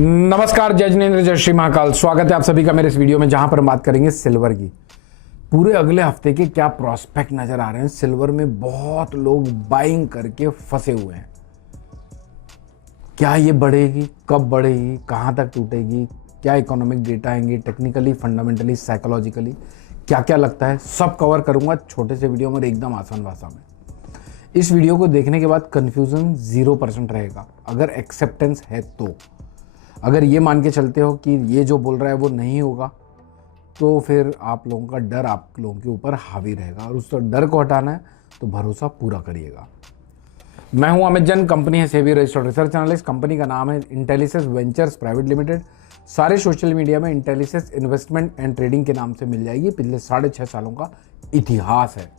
नमस्कार, जय जिनेंद्र, जय श्री महाकाल। स्वागत है आप सभी का मेरे इस वीडियो में, जहां पर हम बात करेंगे सिल्वर की। पूरे अगले हफ्ते के क्या प्रोस्पेक्ट नजर आ रहे हैं। सिल्वर में बहुत लोग बाइंग करके फंसे हुए हैं। क्या ये बढ़ेगी, कब बढ़ेगी, कहां तक टूटेगी, क्या इकोनॉमिक डेटा आएंगे, टेक्निकली, फंडामेंटली, साइकोलॉजिकली क्या क्या लगता है, सब कवर करूंगा छोटे से वीडियो में, एकदम आसान भाषा में। इस वीडियो को देखने के बाद कंफ्यूजन 0% रहेगा अगर एक्सेप्टेंस है तो। अगर ये मान के चलते हो कि ये जो बोल रहा है वो नहीं होगा, तो फिर आप लोगों का डर आप लोगों के ऊपर हावी रहेगा, और उस डर को हटाना है तो भरोसा पूरा करिएगा। मैं हूं अमित जैन, कंपनी है SEBI registered research analyst. Company का नाम है इंटेलिसेस वेंचर्स प्राइवेट लिमिटेड। सारे सोशल मीडिया में इंटेलिसेस इन्वेस्टमेंट एंड ट्रेडिंग के नाम से मिल जाएगी। पिछले 6.5 सालों का इतिहास है,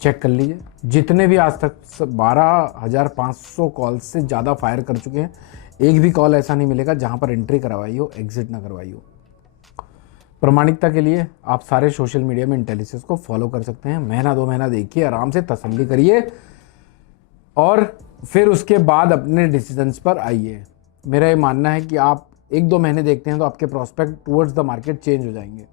चेक कर लीजिए। जितने भी आज तक 12,500 कॉल से ज़्यादा फायर कर चुके हैं, एक भी कॉल ऐसा नहीं मिलेगा जहां पर एंट्री करवाई हो, एग्जिट ना करवाई हो। प्रमाणिकता के लिए आप सारे सोशल मीडिया में इंटेलिसेस को फॉलो कर सकते हैं। महीना 2 महीना देखिए, आराम से तसल्ली करिए और फिर उसके बाद अपने डिसीजंस पर आइए। मेरा ये मानना है कि आप 1-2 महीने देखते हैं तो आपके prospect towards the market change हो जाएंगे।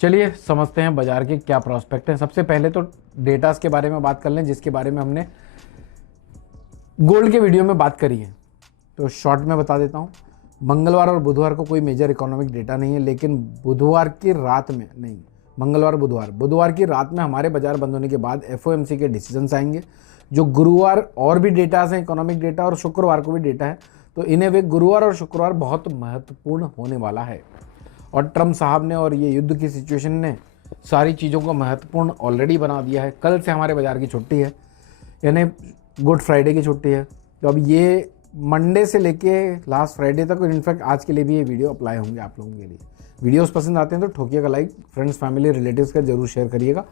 चलिए समझते हैं बाजार के क्या प्रोस्पेक्ट हैं। सबसे पहले तो डेटास के बारे में बात कर लें, जिसके बारे में हमने गोल्ड के वीडियो में बात करी है। तो शॉर्ट में बता देता हूँ, मंगलवार और बुधवार को कोई मेजर इकोनॉमिक डेटा नहीं है, लेकिन बुधवार की रात में, नहीं बुधवार की रात में हमारे बाजार बंद होने के बाद FOMC के डिसीजंस आएंगे, जो गुरुवार और भी डेटास हैं, इकोनॉमिक डेटा, और शुक्रवार को भी डेटा है। तो इन्हें वे गुरुवार और शुक्रवार बहुत महत्वपूर्ण होने वाला है। और ट्रम्प साहब ने और ये युद्ध की सिचुएशन ने सारी चीज़ों को महत्वपूर्ण ऑलरेडी बना दिया है। कल से हमारे बाजार की छुट्टी है, यानी गुड फ्राइडे की छुट्टी है। तो अब ये मंडे से लेके लास्ट फ्राइडे तक, और इनफैक्ट आज के लिए भी ये वीडियो अप्लाई होंगे आप लोगों के लिए। वीडियोस पसंद आते हैं तो ठोकिएगा लाइक, फ्रेंड्स फैमिली रिलेटिव्स का जरूर शेयर करिएगा।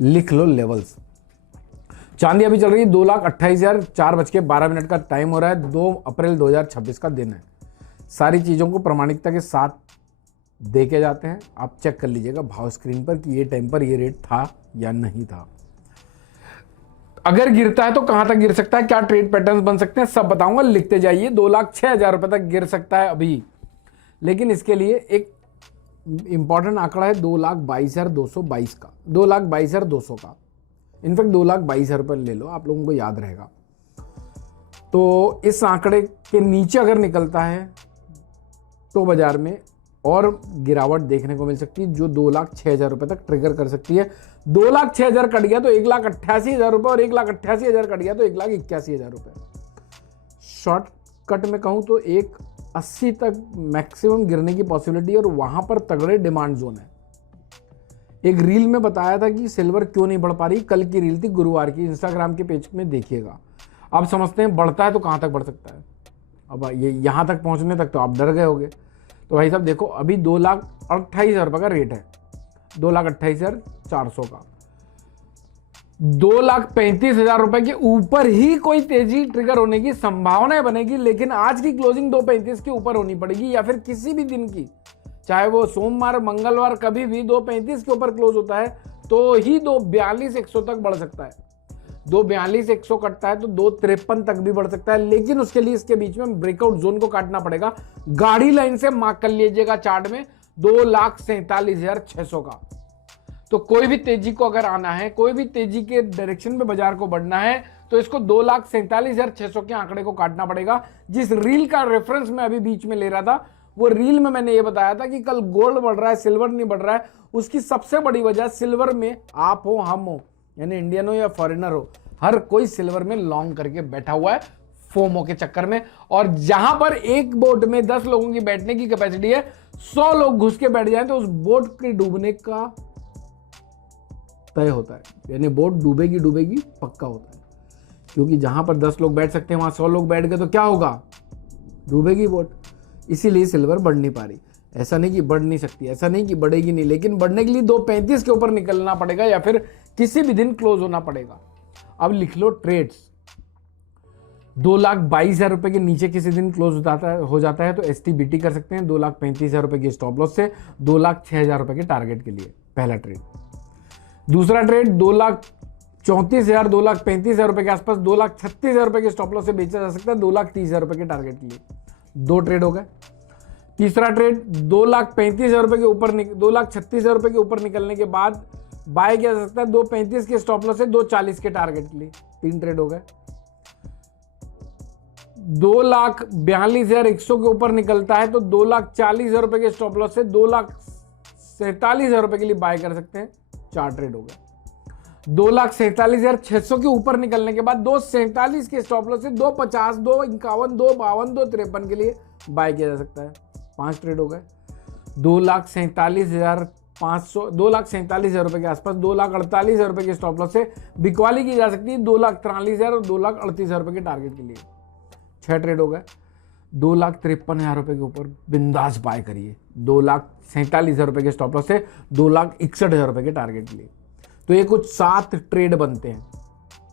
लिख लो लेवल्स। चांदी अभी चल रही है 2,28,000, 4:12 का टाइम हो रहा है। 2 अप्रैल 2026 का दिन है। सारी चीज़ों को प्रामाणिकता के साथ देखे जाते हैं। आप चेक कर लीजिएगा भाव स्क्रीन पर कि ये टाइम पर ये रेट था या नहीं था। अगर गिरता है तो कहां तक गिर सकता है, क्या ट्रेड पैटर्न्स बन सकते हैं, सब बताऊंगा, लिखते जाइए। 2,06,000 रुपए तक गिर सकता है अभी, लेकिन इसके लिए एक इंपॉर्टेंट आंकड़ा है 2,22,222 का, 2,22,200 का। इनफैक्ट 2,22,000 रुपये ले लो, आप लोगों को याद रहेगा। तो इस आंकड़े के नीचे अगर निकलता है तो बाजार में और गिरावट देखने को मिल सकती है, जो 2,06,000 रुपए तक ट्रिगर कर सकती है। 2,06,000 कट गया तो 1,88,000 रुपए, और 1,88,000 कट गया तो 1,81,000 रुपए। शॉर्ट कट में कहूं तो 1,80 तक मैक्सिमम गिरने की पॉसिबिलिटी है, और वहां पर तगड़े डिमांड जोन है। एक रील में बताया था कि सिल्वर क्यों नहीं बढ़ पा रही, कल की रील थी, गुरुवार की, इंस्टाग्राम के पेज में देखिएगा। आप समझते हैं बढ़ता है तो कहां तक बढ़ सकता है। अब ये यहां तक पहुंचने तक तो आप डर गए होंगे। तो भाई साहब देखो, अभी 2,28,000 रुपये का रेट है, 2,28,400 का। 2,35,000 रुपए के ऊपर ही कोई तेजी ट्रिगर होने की संभावना बनेगी, लेकिन आज की क्लोजिंग 2,35 के ऊपर होनी पड़ेगी, या फिर किसी भी दिन की, चाहे वो सोमवार, मंगलवार, कभी भी 2,35 के ऊपर क्लोज होता है तो ही 2,42,100 तक बढ़ सकता है। 2,42,100 कटता है तो 2,53 तक भी बढ़ सकता है, लेकिन उसके लिए इसके बीच में ब्रेकआउट जोन को काटना पड़ेगा। गाड़ी लाइन से मार्क कर लीजिएगा चार्ट में 2,47,600 का। तो कोई भी तेजी को अगर आना है, कोई भी तेजी के डायरेक्शन में बाजार को बढ़ना है, तो इसको 2,47,600 के आंकड़े को काटना पड़ेगा। जिस रील का रेफरेंस मैं अभी बीच में ले रहा था, वो रील में मैंने ये बताया था कि कल गोल्ड बढ़ रहा है, सिल्वर नहीं बढ़ रहा है। उसकी सबसे बड़ी वजह, सिल्वर में आप हो, हम हो, यानी इंडियन हो या फॉरेनर हो, हर कोई सिल्वर में लॉन्ग करके बैठा हुआ है फोमो के चक्कर में। और जहां पर एक बोट में 10 लोगों की बैठने की कैपेसिटी है, 100 लोग घुस के बैठ जाएं तो उस बोट के डूबने का तय होता है, यानी बोट डूबेगी पक्का होता है। क्योंकि जहां पर 10 लोग बैठ सकते हैं वहां 100 लोग बैठ गए तो क्या होगा, डूबेगी बोट। इसीलिए सिल्वर बढ़ नहीं पा रही। ऐसा नहीं कि बढ़ नहीं सकती, ऐसा नहीं कि बढ़ेगी नहीं, लेकिन बढ़ने के लिए 2,35 के ऊपर निकलना पड़ेगा, या फिर किसी भी दिन क्लोज होना पड़ेगा। अब लिख लो ट्रेड्स। 2,22,000 रुपए के नीचे किसी दिन क्लोज हो जाता है तो STBT कर सकते हैं 2,35,000 रुपए की स्टॉप लॉस से 2,06,000 रुपए के टारगेट के लिए, पहला ट्रेड। दूसरा ट्रेड 2,34,000, 2,35,000 रुपए के आसपास, 2,36,000 रुपए के स्टॉप लॉस से बेचा जा सकता है 2,30,000 रुपए के टारगेट के लिए। 2 ट्रेड हो गए। तीसरा ट्रेड 2,35,000 रुपए के ऊपर 2,36,000 रुपए के ऊपर निकलने के बाद बाय किया जा सकता है 2,35 के स्टॉप लॉस से 2,40 के टारगेट के लिए। 3 ट्रेड हो गए। 2,42,100 के ऊपर निकलता है तो 2,40,000 रुपए के स्टॉप लॉस से 2,47,000 रुपए के लिए बाय कर सकते हैं। 4 ट्रेड हो गए। 2,47,600 के ऊपर निकलने के बाद 2,47 के स्टॉप लॉस से 2,50, 2,51, 2,52, 2,53 के लिए बाय किया जा सकता है। 5 ट्रेड हो गए। 2,47,500 रुपए के आसपास 2,48,000 रुपए के स्टॉप लॉस से बिकवाली की जा सकती है 2,43,000 और 2,38,000 रुपए के टारगेट के लिए। 6 ट्रेड हो गए। 2,53,000 रुपए के ऊपर बिंदास बाय करिए 2,47,000 रुपए के स्टॉप लॉस से 2,61,000 रुपए के टारगेट के लिए। तो ये कुछ 7 ट्रेड बनते हैं।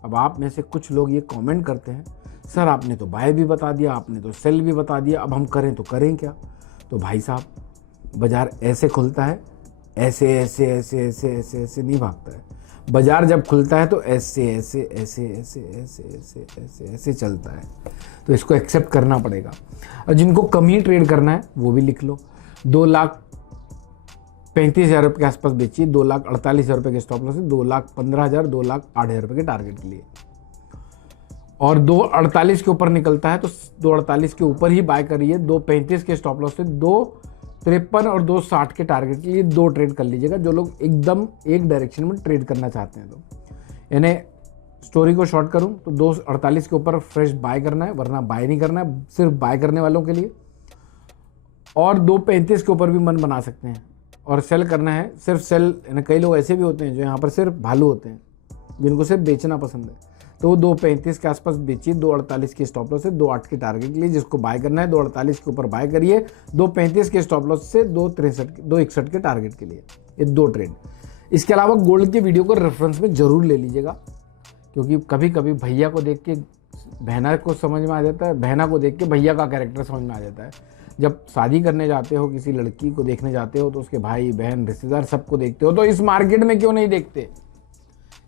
अब आप में से कुछ लोग ये कमेंट करते हैं, सर आपने तो बाय भी बता दिया, आपने तो सेल भी बता दिया, अब हम करें तो करें क्या? तो भाई साहब, बाजार ऐसे खुलता है, ऐसे ऐसे ऐसे ऐसे ऐसे ऐसे नहीं भागता है। बाजार जब खुलता है तो ऐसे ऐसे ऐसे ऐसे ऐसे ऐसे ऐसे ऐसे चलता है। तो इसको एक्सेप्ट करना पड़ेगा। और जिनको कम ही ट्रेड करना है वो भी लिख लो। 2,35,000 रुपये के आसपास बेचिए 2,48,000 रुपये के स्टॉप लॉस से 2,15,000, 2,08,000 रुपये के टारगेट के लिए। और 2,48 के ऊपर निकलता है तो 2,48 के ऊपर ही बाय करिए 2,35 के स्टॉप लॉस से 2,53 और 2,60 के टारगेट के लिए 2 ट्रेड कर लीजिएगा। जो लोग एकदम एक डायरेक्शन में ट्रेड करना चाहते हैं तो यानी स्टोरी को शॉर्ट करूं तो 2,48 के ऊपर फ्रेश बाय करना है, वरना बाय नहीं करना है, सिर्फ बाय करने वालों के लिए। और 2,35 के ऊपर भी मन बना सकते हैं और सेल करना है, सिर्फ सेल। कई लोग ऐसे भी होते हैं जो यहाँ पर सिर्फ भालू होते हैं, जिनको सिर्फ बेचना पसंद है, तो 2,35 के आसपास बेचिए 2,48 के स्टॉप लॉस से 2,8 के टारगेट के लिए। जिसको बाय करना है 2,48 के ऊपर बाय करिए 2,35 के स्टॉप लॉस से 2,61 के टारगेट के लिए। ये 2 ट्रेड। इसके अलावा गोल्ड के वीडियो को रेफरेंस में जरूर ले लीजिएगा, क्योंकि कभी कभी भैया को देख के बहना को समझ में आ जाता है, बहना को देख के भैया का कैरेक्टर समझ में आ जाता है। जब शादी करने जाते हो, किसी लड़की को देखने जाते हो, तो उसके भाई बहन रिश्तेदार सबको देखते हो, तो इस मार्केट में क्यों नहीं देखते?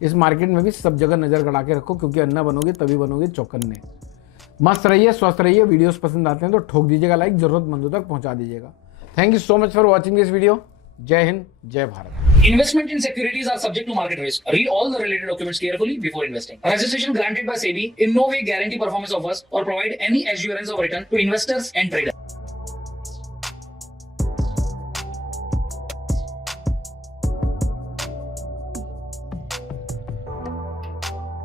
इस मार्केट में भी सब जगह नजर गड़ा के रखो, क्योंकि अन्ना बनोगे तभी बनोगे चौकन्ने। मस्त रहिए, स्वस्थ रहिए। वीडियोस पसंद आते हैं तो ठोक दीजिएगा लाइक, जरूरतमंदों तक पहुंचा दीजिएगा। Thank you so much for watching this video. जय हिंद, जय Bharat. Investment in securities are subject to market risk. Read all the related documents carefully before investing. Registration granted by SEBI in no way guarantee performance of us or provide any assurance of return to investors and traders.